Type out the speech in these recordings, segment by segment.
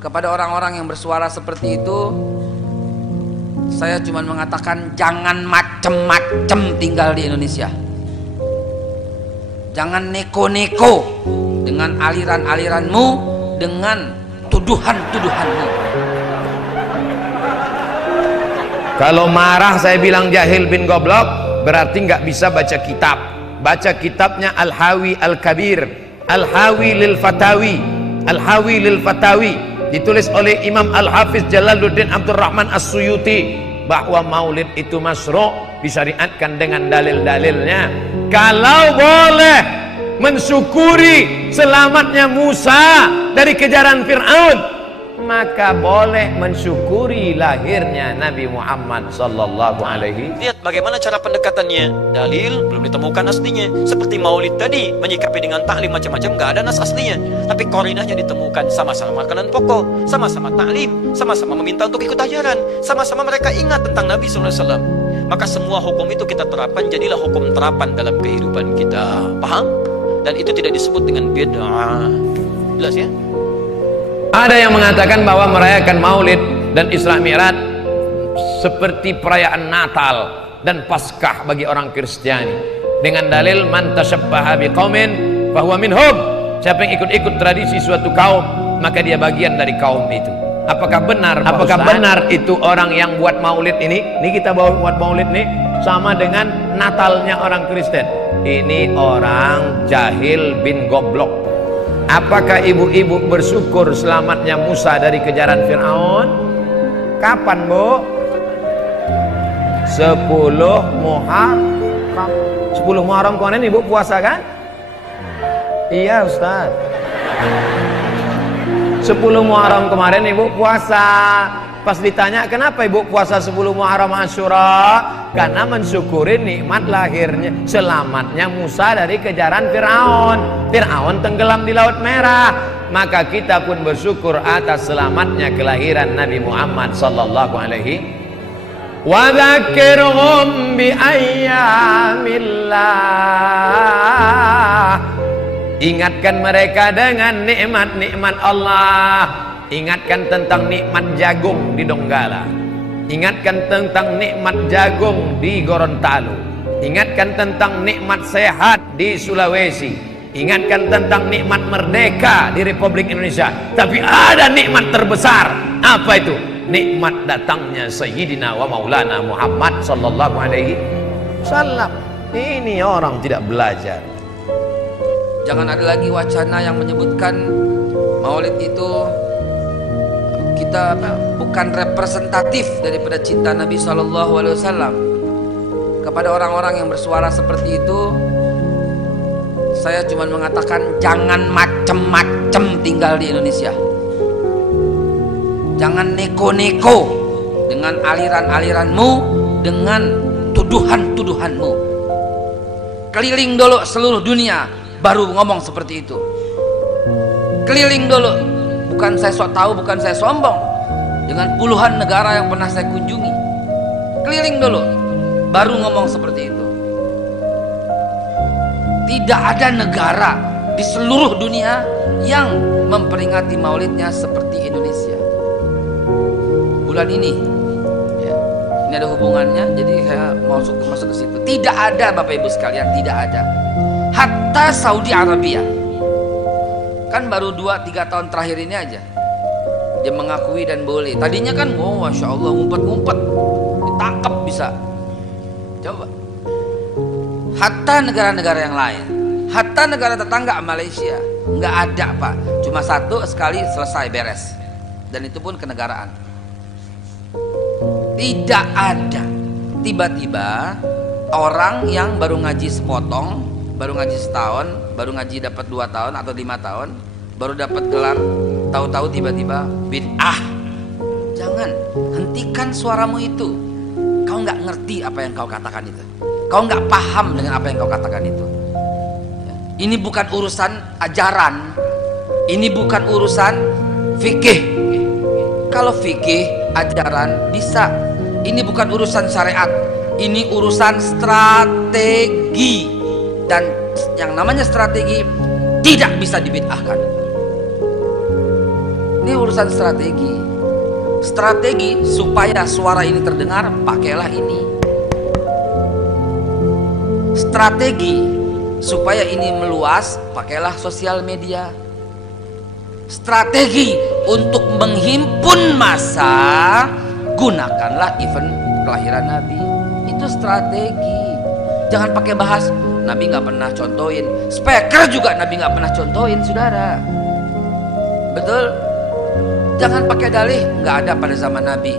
Kepada orang-orang yang bersuara seperti itu, saya cuma mengatakan jangan macem-macem tinggal di Indonesia. Jangan neko-neko dengan aliran-aliranmu, dengan tuduhan-tuduhanmu. Kalau marah saya bilang jahil bin goblok, berarti nggak bisa baca kitab. Baca kitabnya Al-Hawi Al-Kabir, Al-Hawi lil Fatawi, Al-Hawi lil Fatawi, ditulis oleh Imam Al-Hafiz Jalaluddin Abdurrahman As-Suyuti, bahwa maulid itu masyru', disyariatkan dengan dalil-dalilnya. Kalau boleh mensyukuri selamatnya Musa dari kejaran Fir'aun, maka boleh mensyukuri lahirnya Nabi Muhammad sallallahu alaihi. Lihat bagaimana cara pendekatannya. Dalil belum ditemukan aslinya. Seperti maulid tadi, menyikapi dengan taklim macam-macam, nggak ada nas aslinya. Tapi korinahnya ditemukan, sama-sama makanan pokok, sama-sama taklim, sama-sama meminta untuk ikut ajaran, sama-sama mereka ingat tentang Nabi SAW. Maka semua hukum itu kita terapkan, jadilah hukum terapan dalam kehidupan kita. Paham? Dan itu tidak disebut dengan bid'ah. Jelas ya? Ada yang mengatakan bahwa merayakan maulid dan Isra Mi'raj seperti perayaan Natal dan Paskah bagi orang Kristiani, dengan dalil man tasyabbaha biqaumin fahuwa minhum. Siapa yang ikut-ikut tradisi suatu kaum, maka dia bagian dari kaum itu. Apakah benar? Apakah benar itu orang yang buat maulid ini kita buat maulid ini sama dengan Natalnya orang Kristen? Ini orang jahil bin goblok. Apakah ibu-ibu bersyukur selamatnya Musa dari kejaran Fir'aun? Kapan, Bu? 10 Muharram. 10 Muharram kemarin Ibu puasa kan? Iya, Ustaz. 10 Muharram kemarin Ibu puasa. Pas ditanya kenapa Ibu puasa 10 Muharram Asyura, karena mensyukuri nikmat lahirnya, selamatnya Musa dari kejaran Fir'aun. Fir'aun tenggelam di Laut Merah, maka kita pun bersyukur atas selamatnya kelahiran Nabi Muhammad sallallahu alaihi. Wa dzakirhum bi ayyamillah. Ingatkan mereka dengan nikmat-nikmat Allah. Ingatkan tentang nikmat jagung di Donggala. Ingatkan tentang nikmat jagung di Gorontalo. Ingatkan tentang nikmat sehat di Sulawesi. Ingatkan tentang nikmat merdeka di Republik Indonesia. Tapi ada nikmat terbesar. Apa itu? Nikmat datangnya Sayyidina wa Maulana Muhammad sallallahu alaihi wasallam. Ini orang tidak belajar. Jangan ada lagi wacana yang menyebutkan maulid itu kita bukan representatif daripada cinta Nabi SAW. Kepada orang-orang yang bersuara seperti itu, saya cuma mengatakan jangan macem-macem tinggal di Indonesia. Jangan neko-neko dengan aliran-aliranmu, dengan tuduhan-tuduhanmu. Keliling dulu seluruh dunia baru ngomong seperti itu. Keliling dulu. Bukan saya sok tahu, bukan saya sombong, dengan puluhan negara yang pernah saya kunjungi. Keliling dulu baru ngomong seperti itu. Tidak ada negara di seluruh dunia yang memperingati maulidnya seperti Indonesia. Bulan ini ya, ini ada hubungannya, jadi saya masuk ke situ. Tidak ada, Bapak Ibu sekalian, tidak ada. Hatta Saudi Arabia, kan baru 2-3 tahun terakhir ini aja dia mengakui dan boleh. Tadinya kan Masya Allah ngumpet-ngumpet, ditangkap bisa. Coba hatta negara-negara yang lain, hatta negara tetangga Malaysia, nggak ada Pak, cuma satu sekali selesai beres, dan itu pun kenegaraan. Tidak ada. Tiba-tiba orang yang baru ngaji sepotong, baru ngaji setahun, baru ngaji dapat 2 tahun atau 5 tahun, baru dapat gelar, tahu-tahu tiba-tiba bid'ah. Jangan, hentikan suaramu itu. Kau nggak ngerti apa yang kau katakan itu. Kau nggak paham dengan apa yang kau katakan itu. Ini bukan urusan ajaran, ini bukan urusan fikih. Kalau fikih, ajaran bisa. Ini bukan urusan syariat, ini urusan strategi. Dan yang namanya strategi tidak bisa dibid'ahkan. Ini Ini urusan strategi. Strategi supaya suara ini terdengar, pakailah ini. Strategi supaya ini meluas, pakailah sosial media. Strategi untuk menghimpun massa, gunakanlah event kelahiran Nabi. Itu strategi. Jangan pakai bahas Nabi nggak pernah contohin, speaker juga Nabi nggak pernah contohin, saudara. Betul? Jangan pakai dalih nggak ada pada zaman Nabi.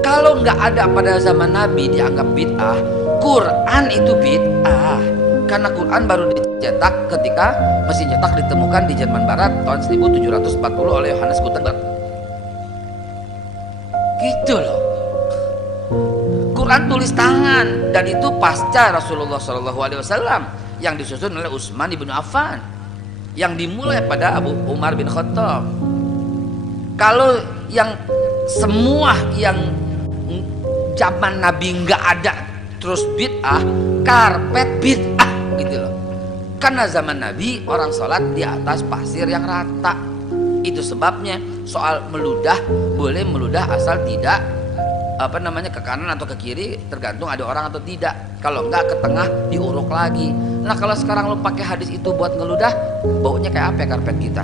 Kalau nggak ada pada zaman Nabi dianggap bid'ah. Quran itu bid'ah karena Quran baru dicetak ketika mesin cetak ditemukan di Jerman Barat tahun 1740 oleh Johannes Gutenberg. Gitu loh. Quran tulis tangan, dan itu pasca Rasulullah SAW yang disusun oleh Utsman bin Affan, yang dimulai pada Abu Umar bin Khattab. Kalau yang semua yang zaman Nabi nggak ada terus bid'ah, karpet bid'ah gitu loh. Karena zaman Nabi orang sholat di atas pasir yang rata. Itu sebabnya soal meludah, boleh meludah asal tidak ke kanan atau ke kiri, tergantung ada orang atau tidak. Kalau enggak ke tengah diuruk lagi. Nah kalau sekarang lo pakai hadis itu buat ngeludah, baunya kayak apa ya karpet kita?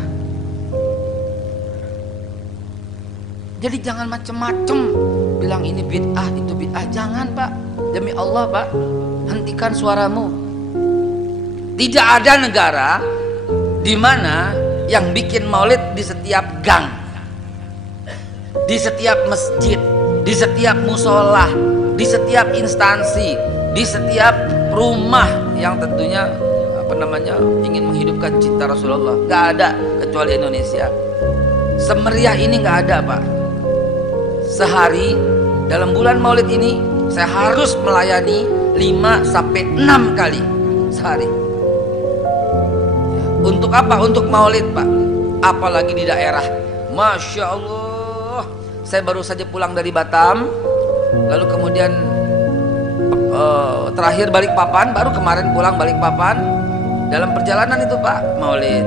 Jadi jangan macem-macem bilang ini bid'ah, itu bid'ah. Jangan Pak, demi Allah Pak, hentikan suaramu. Tidak ada negara di mana yang bikin maulid di setiap gang, di setiap masjid, di setiap musola, di setiap instansi, di setiap rumah yang tentunya ingin menghidupkan cinta Rasulullah. Gak ada kecuali Indonesia. Semeriah ini gak ada Pak. Sehari dalam bulan maulid ini saya harus melayani 5-6 kali sehari. Untuk apa? Untuk maulid Pak. Apalagi di daerah. Masya Allah. Saya baru saja pulang dari Batam, lalu kemudian terakhir Balikpapan, baru kemarin pulang Balikpapan. Dalam perjalanan itu Pak, maulid,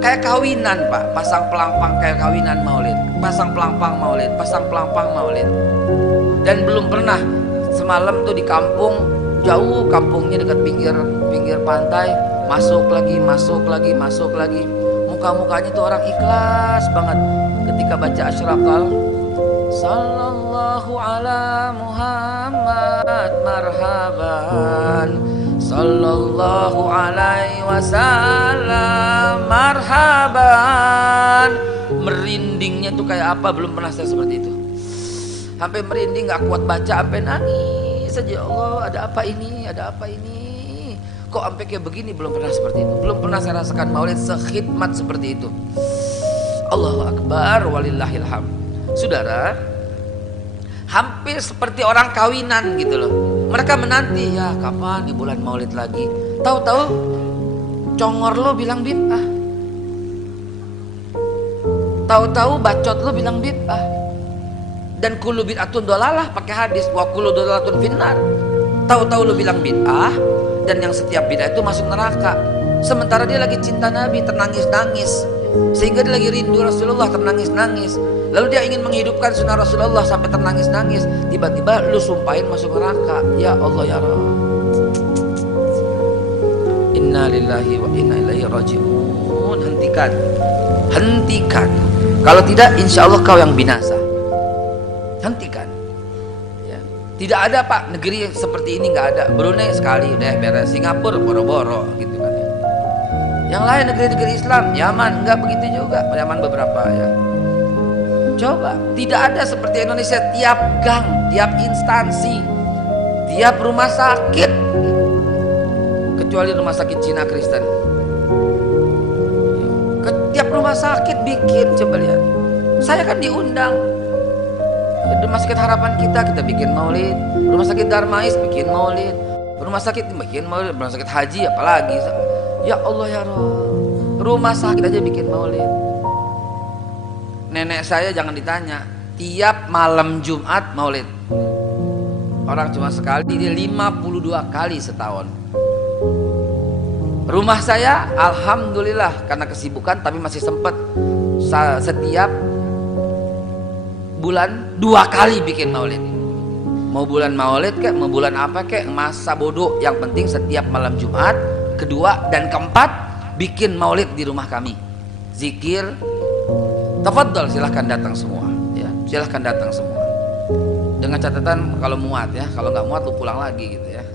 kayak kawinan Pak, pasang pelangpang kayak kawinan maulid, pasang pelangpang maulid. Dan belum pernah semalam tuh di kampung, jauh kampungnya dekat pinggir pantai, masuk lagi. Muka-mukanya tuh orang ikhlas banget ketika baca asyraqal sallallahu ala Muhammad marhaban sallallahu alaihi wasallam marhaban. Merindingnya tuh kayak apa, belum pernah saya seperti itu. Sampai merinding, gak kuat baca, sampai nangis saja. Allah, ada apa ini? Kok sampai kayak begini? Belum pernah seperti itu. Belum pernah saya rasakan maulid sekhidmat seperti itu. Allahu Akbar walillahilham. Saudara, hampir seperti orang kawinan gitu loh. Mereka menanti, ya kapan di bulan maulid lagi. Tahu-tahu congor lo bilang bid'ah. Tahu-tahu bacot lo bilang bid'ah. Dan kullu bid'atun dolalah, pakai hadis wa kullu dolalatun finnar. Tahu-tahu lo bilang bid'ah, dan yang setiap bid'ah itu masuk neraka. Sementara dia lagi cinta Nabi, ternangis-nangis, sehingga dia lagi rindu Rasulullah, ternangis-nangis. Lalu dia ingin menghidupkan sunnah Rasulullah sampai ternangis-nangis. Tiba-tiba lu sumpahin masuk neraka. Ya Allah ya Rabb. Inna lillahi wa inna ilaihi raji'un. Hentikan. Kalau tidak, insya Allah kau yang binasa. Hentikan. Tidak ada Pak, negeri seperti ini nggak ada. Brunei sekali udah beres, Singapura boro-boro gitu kan. Yang lain negeri-negeri Islam, Yaman nggak begitu juga. Yaman beberapa ya. Coba, tidak ada seperti Indonesia, tiap gang, tiap instansi, tiap rumah sakit, kecuali rumah sakit Cina Kristen. Tiap rumah sakit bikin, coba lihat. Saya kan diundang. Rumah sakit Harapan kita bikin maulid. Rumah sakit Darmais bikin maulid. Rumah sakit bikin maulid. Rumah sakit haji apalagi. Ya Allah ya Rabb. Rumah sakit aja bikin maulid. Nenek saya jangan ditanya, tiap malam Jumat maulid. Orang cuma sekali, dia 52 kali setahun. Rumah saya alhamdulillah karena kesibukan tapi masih sempat setiap bulan 2 kali bikin maulid. Mau bulan maulid kek, mau bulan apa kek, masa bodoh. Yang penting setiap malam Jumat, kedua dan keempat bikin maulid di rumah kami. Zikir, tafadhol, silahkan datang semua. Ya, silahkan datang semua. Dengan catatan kalau muat ya, kalau nggak muat lu pulang lagi gitu ya.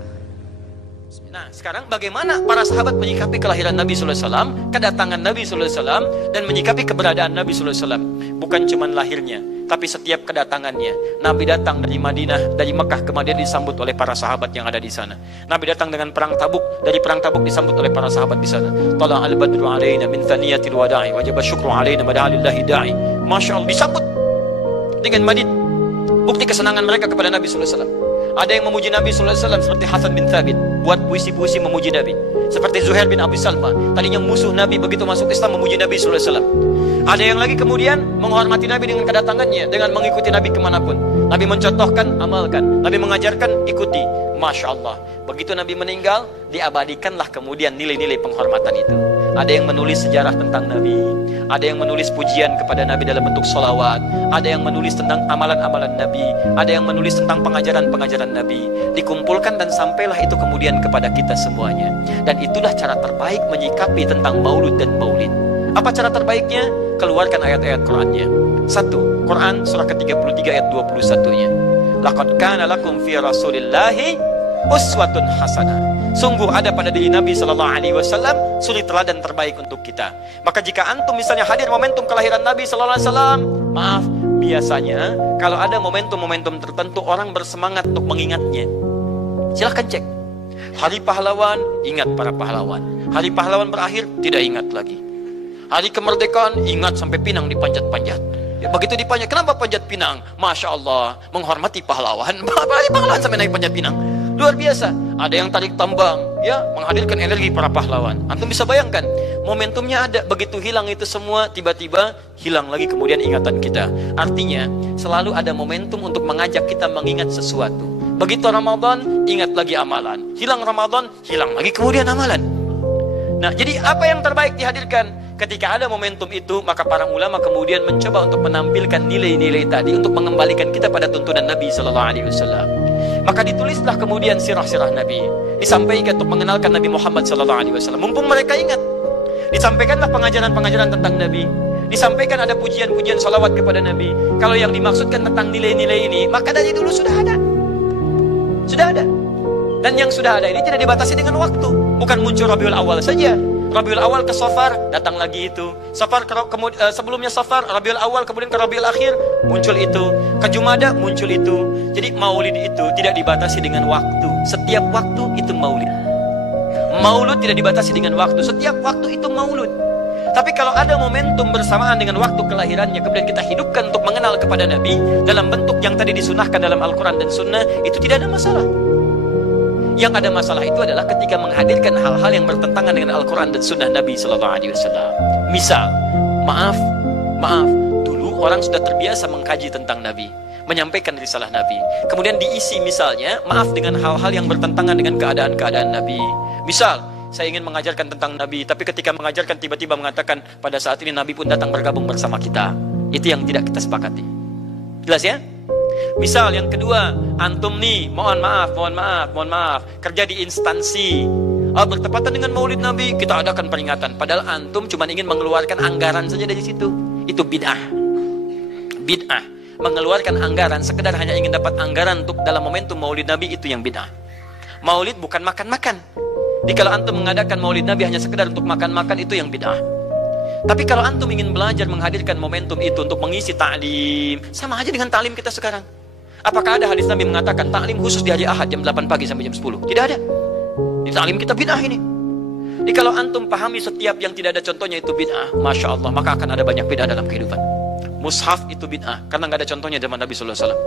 Nah, sekarang bagaimana para sahabat menyikapi kelahiran Nabi sallallahu alaihi wasallam, kedatangan Nabi sallallahu alaihi wasallam, dan menyikapi keberadaan Nabi sallallahu alaihi wasallam? Bukan cuma lahirnya, tapi setiap kedatangannya. Nabi datang dari Madinah, dari Mekah ke Madinah disambut oleh para sahabat yang ada di sana. Nabi datang dengan perang Tabuk, dari perang Tabuk disambut oleh para sahabat di sana. Tala al-badru alaina min thaniyatil wada'i wajib syukru alaina madalillahi da'i. Masya Allah, disambut dengan madid. Bukti kesenangan mereka kepada Nabi sallallahu alaihi wasallam. Ada yang memuji Nabi sallallahu alaihi wasallam seperti Hasan bin Thabit, buat puisi-puisi memuji Nabi. Seperti Zuhair bin Abi Salma, tadinya musuh Nabi, begitu masuk Islam memuji Nabi sallallahu alaihi wasallam. Ada yang lagi kemudian menghormati Nabi dengan kedatangannya, dengan mengikuti Nabi kemanapun. Nabi mencontohkan, amalkan. Nabi mengajarkan, ikuti. Masya Allah. Begitu Nabi meninggal, diabadikanlah kemudian nilai-nilai penghormatan itu. Ada yang menulis sejarah tentang Nabi, ada yang menulis pujian kepada Nabi dalam bentuk sholawat, ada yang menulis tentang amalan-amalan Nabi, ada yang menulis tentang pengajaran-pengajaran Nabi. Dikumpulkan dan sampailah itu kemudian kepada kita semuanya. Dan itulah cara terbaik menyikapi tentang maulud dan maulid. Apa cara terbaiknya? Keluarkan ayat-ayat Qur'annya. 1. Quran surah ke-33 ayat 21-nya. Laqad kana lakum fi Rasulillahi uswatun hasanah. Sungguh ada pada diri Nabi sallallahu alaihi wasallam suri teladan terbaik untuk kita. Maka jika antum misalnya hadir momentum kelahiran Nabi sallallahu alaihi wasallam, maaf, biasanya kalau ada momentum-momentum tertentu orang bersemangat untuk mengingatnya. Silahkan cek. Hari pahlawan, ingat para pahlawan. Hari pahlawan berakhir, tidak ingat lagi. Hari kemerdekaan, ingat sampai pinang dipanjat-panjat. Ya, begitu dipanjat, kenapa panjat pinang? Masya Allah, menghormati pahlawan. Hari pahlawan sampai naik panjat pinang. Luar biasa. Ada yang tarik tambang, ya, menghadirkan energi para pahlawan. Antum bisa bayangkan, momentumnya ada. Begitu hilang itu semua, tiba-tiba hilang lagi kemudian ingatan kita. Artinya, selalu ada momentum untuk mengajak kita mengingat sesuatu. Begitu Ramadan, ingat lagi amalan. Hilang Ramadan, hilang lagi kemudian amalan. Nah, jadi apa yang terbaik dihadirkan? Ketika ada momentum itu, maka para ulama kemudian mencoba untuk menampilkan nilai-nilai tadi untuk mengembalikan kita pada tuntunan Nabi sallallahu alaihi wasallam. Maka ditulislah kemudian sirah-sirah Nabi, disampaikan untuk mengenalkan Nabi Muhammad sallallahu alaihi wasallam. Mumpung mereka ingat, disampaikanlah pengajaran-pengajaran tentang Nabi, disampaikan ada pujian-pujian salawat kepada Nabi. Kalau yang dimaksudkan tentang nilai-nilai ini, maka dari dulu sudah ada. Sudah ada. Dan yang sudah ada ini tidak dibatasi dengan waktu. Bukan muncul Rabiul Awal saja. Rabiul Awal ke Safar, datang lagi itu. Safar sebelumnya Safar, Rabiul Awal, kemudian ke Rabiul Akhir, muncul itu. Ke Jumada, muncul itu. Jadi maulid itu tidak dibatasi dengan waktu. Setiap waktu itu maulid. Maulud tidak dibatasi dengan waktu. Setiap waktu itu maulud. Tapi kalau ada momentum bersamaan dengan waktu kelahirannya, kemudian kita hidupkan untuk mengenal kepada Nabi dalam bentuk yang tadi disunahkan dalam Al-Quran dan Sunnah, itu tidak ada masalah. Yang ada masalah itu adalah ketika menghadirkan hal-hal yang bertentangan dengan Al-Quran dan Sunnah Nabi Sallallahu Alaihi Wasallam. Misal, maaf, dulu orang sudah terbiasa mengkaji tentang Nabi, menyampaikan risalah Nabi. Kemudian diisi misalnya, maaf, dengan hal-hal yang bertentangan dengan keadaan-keadaan Nabi. Misal, saya ingin mengajarkan tentang Nabi, tapi ketika mengajarkan tiba-tiba mengatakan pada saat ini Nabi pun datang bergabung bersama kita. Itu yang tidak kita sepakati. Jelas ya? Misal yang kedua, antum nih, mohon maaf, kerja di instansi, bertepatan dengan Maulid Nabi, kita adakan peringatan. Padahal antum cuma ingin mengeluarkan anggaran saja dari situ. Itu bid'ah. Bid'ah. Mengeluarkan anggaran, sekedar hanya ingin dapat anggaran untuk dalam momentum Maulid Nabi, itu yang bid'ah. Maulid bukan makan-makan. Jadi kalau antum mengadakan Maulid Nabi hanya sekedar untuk makan-makan, itu yang bid'ah. Tapi kalau antum ingin belajar menghadirkan momentum itu untuk mengisi ta'lim, sama aja dengan ta'lim kita sekarang. Apakah ada hadis Nabi mengatakan ta'lim khusus di hari Ahad jam 8 pagi sampai jam 10? Tidak ada. Di ta'lim kita bid'ah ini. Jadi kalau antum pahami setiap yang tidak ada contohnya itu bid'ah, Masya Allah, maka akan ada banyak bid'ah dalam kehidupan. Mushaf itu bid'ah, karena nggak ada contohnya zaman Nabi Sallallahu Alaihi Wasallam.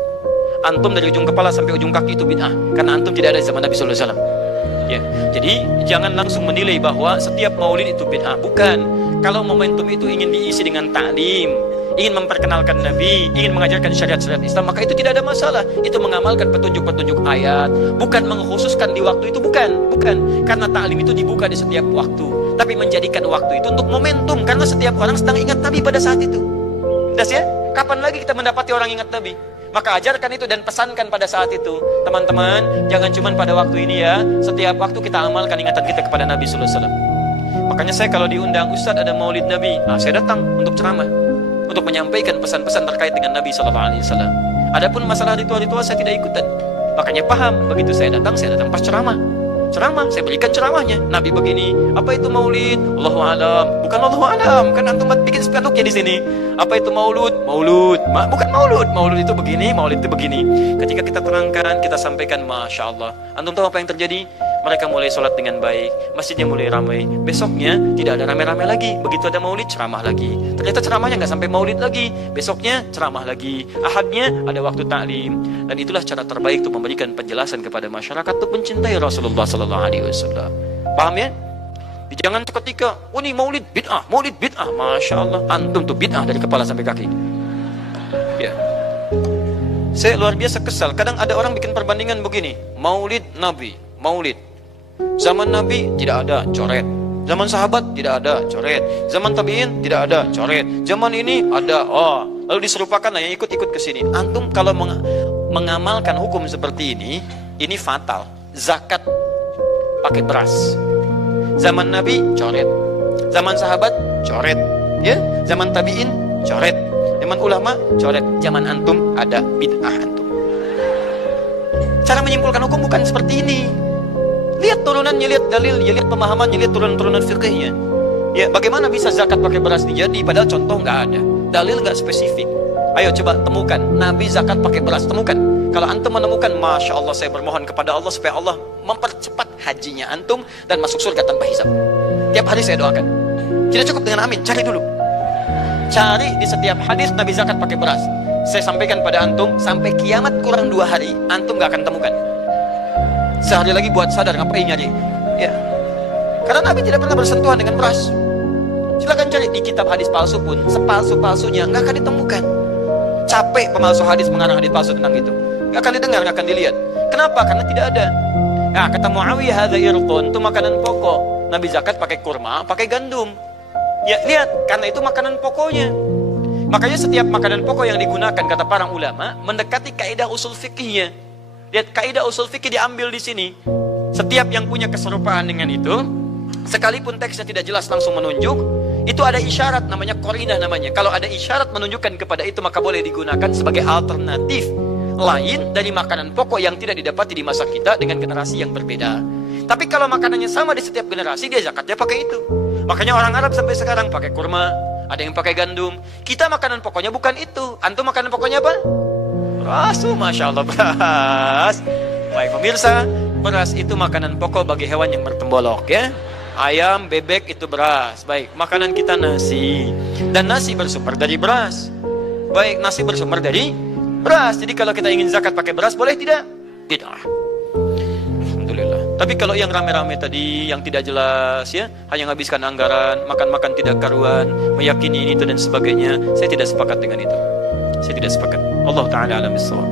Antum dari ujung kepala sampai ujung kaki itu bid'ah, karena antum tidak ada di zaman Nabi Sallallahu Alaihi Wasallam. Ya, jadi jangan langsung menilai bahwa setiap maulid itu bid'ah. Bukan. Kalau momentum itu ingin diisi dengan ta'lim, ingin memperkenalkan Nabi, ingin mengajarkan syariat-syariat Islam, maka itu tidak ada masalah. Itu mengamalkan petunjuk-petunjuk ayat, bukan mengkhususkan di waktu itu, bukan. Karena ta'lim itu dibuka di setiap waktu. tapi menjadikan waktu itu untuk momentum, karena setiap orang sedang ingat Nabi pada saat itu. Das ya, kapan lagi kita mendapati orang ingat Nabi? Maka ajarkan itu dan pesankan pada saat itu. Teman-teman, jangan cuma pada waktu ini ya, setiap waktu kita amalkan ingatan kita kepada Nabi sallallahu alaihi wasallam. Makanya saya kalau diundang, Ustadz ada maulid Nabi, saya datang untuk ceramah, untuk menyampaikan pesan-pesan terkait dengan Nabi sallallahu alaihi wasallam. Adapun masalah ritual-ritual saya tidak ikutan. Makanya paham, begitu saya datang pas ceramah, saya berikan ceramahnya. Nabi begini, apa itu maulid? Allahu alam. Bukan Allahu alam, kan antum bikin spanduknya di sini. Apa itu maulud? Bukan maulud. Maulud itu begini, maulid itu begini. Ketika kita terangkan, kita sampaikan, masya Allah. Antum tahu apa yang terjadi? Mereka mulai sholat dengan baik, masjidnya mulai ramai. Besoknya tidak ada rame-rame lagi. Begitu ada maulid, ceramah lagi. Ternyata ceramahnya nggak sampai maulid lagi. Besoknya ceramah lagi. Ahadnya ada waktu taklim. Dan itulah cara terbaik untuk memberikan penjelasan kepada masyarakat untuk mencintai Rasulullah sallallahu alaihi wasallam. Paham ya? Jangan seketika, ini maulid bid'ah, masya Allah. Antum tuh bid'ah dari kepala sampai kaki. Ya. Saya luar biasa kesal. Kadang ada orang bikin perbandingan begini, maulid Nabi, maulid. Zaman Nabi tidak ada coret, zaman sahabat tidak ada coret, zaman tabi'in tidak ada coret, zaman ini ada. Lalu diserupakan yang ikut-ikut ke sini. Antum kalau mengamalkan hukum seperti ini fatal. Zakat pakai beras. Zaman Nabi coret, zaman sahabat coret, ya, zaman tabi'in coret, zaman ulama coret, zaman antum ada bid'ah antum. Cara menyimpulkan hukum bukan seperti ini. Lihat turunannya, lihat dalilnya, lihat pemahamannya, lihat turunan-turunan fikihnya. Ya, bagaimana bisa zakat pakai beras dijadi? Padahal contoh nggak ada, dalil nggak spesifik. Ayo coba temukan Nabi zakat pakai beras, temukan. Kalau antum menemukan, masya Allah, saya bermohon kepada Allah supaya Allah mempercepat hajinya antum dan masuk surga tanpa hisab. Tiap hari saya doakan. Tidak cukup dengan amin, cari dulu. Cari di setiap hadis Nabi zakat pakai beras. Saya sampaikan pada antum, sampai kiamat kurang 2 hari, antum gak akan temukan. Sehari lagi buat sadar, ngapain nyari? Ya. Karena Nabi tidak pernah bersentuhan dengan beras. Silakan cari di kitab hadis palsu pun, sepalsu-palsunya nggak akan ditemukan. Capek pemalsu hadis mengarang hadis palsu tentang itu. Nggak akan didengar, nggak akan dilihat. Kenapa? Karena tidak ada. Nah, kata Muawiyah, hadza irqun, itu makanan pokok. Nabi zakat pakai kurma, pakai gandum. Ya, lihat, karena itu makanan pokoknya. Makanya setiap makanan pokok yang digunakan, kata para ulama, mendekati kaidah usul fikihnya. Lihat, kaidah usul fikih diambil di sini. Setiap yang punya keserupaan dengan itu, sekalipun teksnya tidak jelas langsung menunjuk, itu ada isyarat, namanya qarinah namanya. Kalau ada isyarat menunjukkan kepada itu, maka boleh digunakan sebagai alternatif lain dari makanan pokok yang tidak didapati di masa kita dengan generasi yang berbeda. Tapi kalau makanannya sama di setiap generasi, dia zakatnya pakai itu. Makanya orang Arab sampai sekarang pakai kurma, ada yang pakai gandum. Kita makanan pokoknya bukan itu. Antum makanan pokoknya apa? Beras, masya Allah, beras. Baik pemirsa, beras itu makanan pokok bagi hewan yang bertembolok, ya. Ayam, bebek itu beras. Baik, makanan kita nasi. Dan nasi bersumber dari beras. Baik, nasi bersumber dari beras. Jadi kalau kita ingin zakat pakai beras, boleh tidak? Tidak. Alhamdulillah. Tapi kalau yang rame-rame tadi, yang tidak jelas, ya, hanya menghabiskan anggaran, makan-makan tidak karuan, meyakini ini itu dan sebagainya, saya tidak sepakat dengan itu. Saya tidak sepakat. Allah Ta'ala alam bissawab.